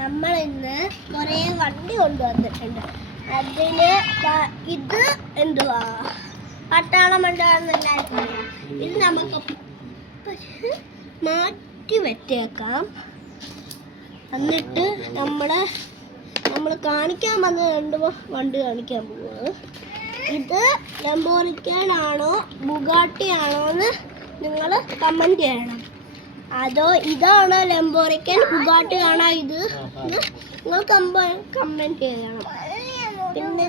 നമ്മൾ ഇന്ന് കുറേ വണ്ടി കൊണ്ടുവന്നിട്ടുണ്ട്. അതിന് ഇത് എന്തുവാ പട്ടാളം വണ്ടിയാണെന്ന് എല്ലാവർക്കും അറിയാം. ഇത് നമുക്ക് മാറ്റി വെച്ചേക്കാം. എന്നിട്ട് നമ്മൾ കാണിക്കാൻ വന്ന രണ്ട് വണ്ടി കാണിക്കാൻ പോകുന്നത്. ഇത് ലംബോർഗിനിയാണോ ബുഗാട്ടി ആണോ എന്ന് നിങ്ങൾ കമൻറ്റ് ചെയ്യണം. അതോ ഇതാണോ ലംബോർഗിനി ബുഗാട്ടി ആണോ ഇത് നിങ്ങൾ കമൻറ്റ് ചെയ്യണം. പിന്നെ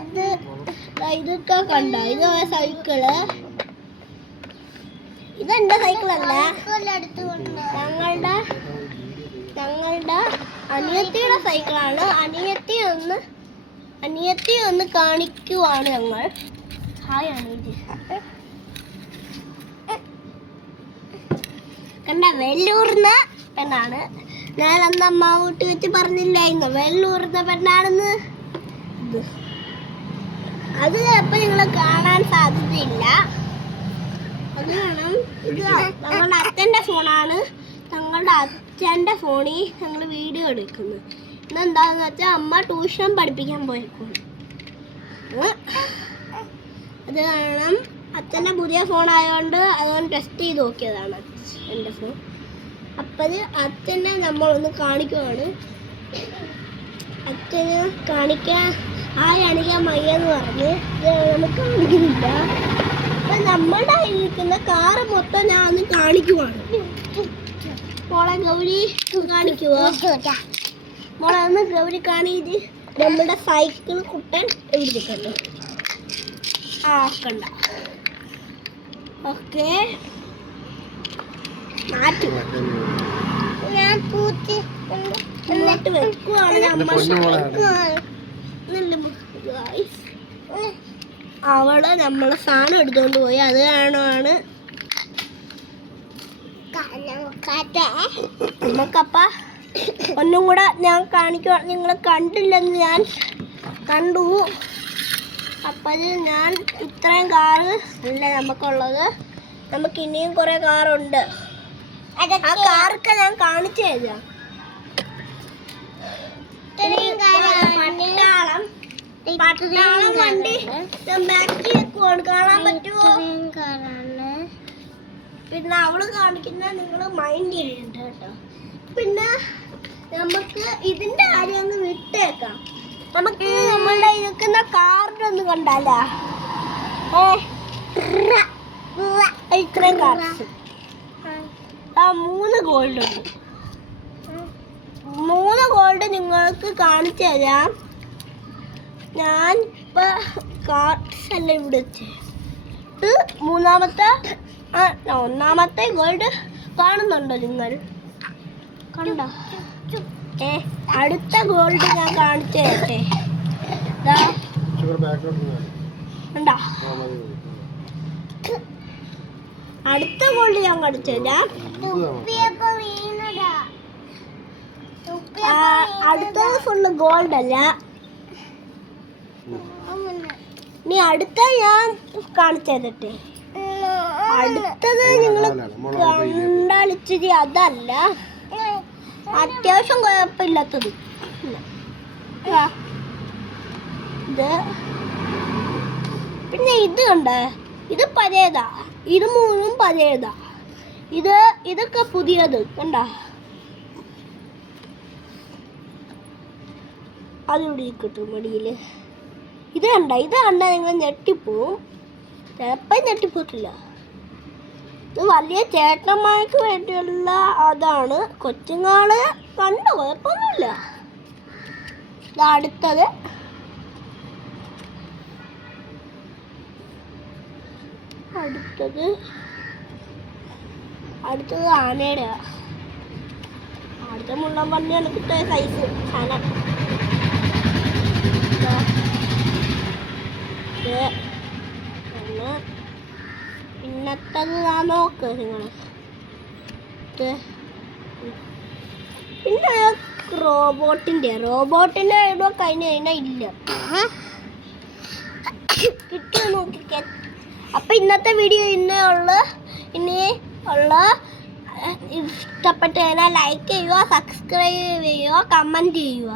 ഇതൊക്കെ കണ്ട, ഇത് സൈക്കിള്. ഇതെൻ്റെ സൈക്കിളല്ല, ഞങ്ങളുടെ അനിയത്തിയുടെ സൈക്കിളാണ്. അനിയത്തി ഒന്ന് കാണിക്കുവാണ് ഞങ്ങൾ. ഹായ് അനിയത്തി. കണ്ട, വെല്ലൂർന്ന പെണ്ണാണ്. ഞാൻ അന്ന് അമ്മ വീട്ടിൽ വെച്ച് പറഞ്ഞില്ലായിരുന്നു വെല്ലൂർന്ന പെണ്ണാണെന്ന്. അത് ചിലപ്പോൾ നിങ്ങൾ കാണാൻ സാധ്യതയില്ല. അത് കാണാം. ഇത് ഞങ്ങളുടെ അച്ഛൻ്റെ ഫോണാണ്. ഞങ്ങളുടെ അച്ഛൻ്റെ ഫോണിൽ ഞങ്ങൾ വീഡിയോ എടുക്കുന്നത്. ഇന്നെന്താണെന്ന് വെച്ചാൽ അമ്മ ട്യൂഷൻ പഠിപ്പിക്കാൻ പോയേക്കുന്നു. അത് കാരണം അച്ഛൻ്റെ പുതിയ ഫോണായതുകൊണ്ട് അതുകൊണ്ട് ടെസ്റ്റ് ചെയ്ത് നോക്കിയതാണ് എൻ്റെ ഫോൺ. അപ്പം അത് അച്ഛനെ നമ്മളൊന്ന് കാണിക്കുവാണ്. അച്ഛന് കാണിക്കാൻ മയ്യെന്ന് പറഞ്ഞ് നമുക്ക് കാണിക്കുന്നില്ല. അപ്പം നമ്മുടെ ഇരിക്കുന്ന കാറ് മൊത്തം ഞാൻ ഒന്ന് കാണിക്കുവാണ്. മോളെ ഗൗരി കാണിക്കുവോ? മോളെ ഒന്ന് ഗൗരി കാണിയത് നമ്മുടെ സൈക്കിൾ കുട്ടൻ എവിടെ കണ്ടു. കണ്ട. ഓക്കെ, എന്നിട്ട് വെക്കുവാണ്. അവള് നമ്മളെ സാധനം എടുത്തോണ്ട് പോയി. അത് കാരണമാണ് നമുക്കപ്പ ഒന്നും കൂടെ ഞാൻ കാണിക്കുക. നിങ്ങൾ കണ്ടില്ലെന്ന് ഞാൻ കണ്ടു. അപ്പം ഞാൻ ഇത്രയും കാറ് അല്ല നമുക്കുള്ളത്. നമുക്ക് ഇനിയും കുറേ കാറുണ്ട്. ആ കാറൊക്കെ ഞാൻ കാണിച്ചു തരാം. പട്ടാളം വണ്ടി ബാക്കി വെക്കുവാണ്. കാണാൻ പറ്റുമോ? പിന്നെ അവള് കാണിക്കുന്ന നിങ്ങൾ മൈൻഡ് ചെയ്യണ്ട കേട്ടോ. പിന്നെ നമുക്ക് ഇതിന്റെ കാര്യം ഒന്ന് വിട്ടേക്കാം. നമുക്ക് നമ്മളുടെ ഇരിക്കുന്ന കാറിന്റെ ഒന്ന് കണ്ടാലോ? ഇത്രയും കാർസ് 3 ഗോൾഡ് ഉണ്ട്. 3 ഗോൾഡ് നിങ്ങൾക്ക് കാണിച്ചു തരാം. ഞാൻ ഇപ്പൊ കാർസ് എല്ലാം ഇവിടെ വെച്ചിട്ട് ഒന്നാമത്തെ ഗോൾഡ് കാണുന്നുണ്ടോ നിങ്ങൾ? കണ്ടോ? അടുത്ത ഗോൾഡ് ഞാൻ കാണിച്ചു തരട്ടെ. കണ്ടോ? അടുത്ത ഗോൾഡ് ഞാൻ കാണിച്ചു തരാം. അടുത്തത് ഫുള്ള് ഗോൾഡ് അല്ല. ഇനി അടുത്ത ഞാൻ കാണിച്ചു തരട്ടെ. അടുത്തത് നിങ്ങൾ കണ്ടാലിച്ചിരി അതല്ല, അത്യാവശ്യം കുഴപ്പമില്ലാത്തത്. പിന്നെ ഇത് കണ്ട, ഇത് പഴയതാ. ഇത് 3 പഴയതാ. ഇതൊക്കെ പുതിയത് കണ്ട. അതിവിടെ കിട്ടും മടിയില്. ഇത് കണ്ട നിങ്ങൾ ഞെട്ടിപ്പോവും. ചിലപ്പോൾ ഞെട്ടിപ്പോത്തില്ല. ഇത് വലിയ ചേട്ടന്മാർക്ക് വേണ്ടിയുള്ള അതാണ്. കൊച്ചുങ്ങള് കണ്ട കുഴപ്പമൊന്നുമില്ല. ഇത് അടുത്തത് ആനയുടെ. അടുത്ത മുള്ളൻ പന്നിയാണ് കിട്ടിയ സൈസ് സാധനം. പിന്നത്തത് ഞാൻ നോക്ക് നിങ്ങൾ. പിന്നെ റോബോട്ടിൻ്റെ ഇടുക കഴിഞ്ഞ് കഴിഞ്ഞാൽ ഇല്ല, കിട്ടുക നോക്കിക്കാൻ. അപ്പം ഇന്നത്തെ വീഡിയോ ഇനി ഉള്ള ഇഷ്ടപ്പെട്ട് കഴിഞ്ഞാൽ ലൈക്ക് ചെയ്യുക, സബ്സ്ക്രൈബ് ചെയ്യുക, കമൻറ്റ് ചെയ്യുക.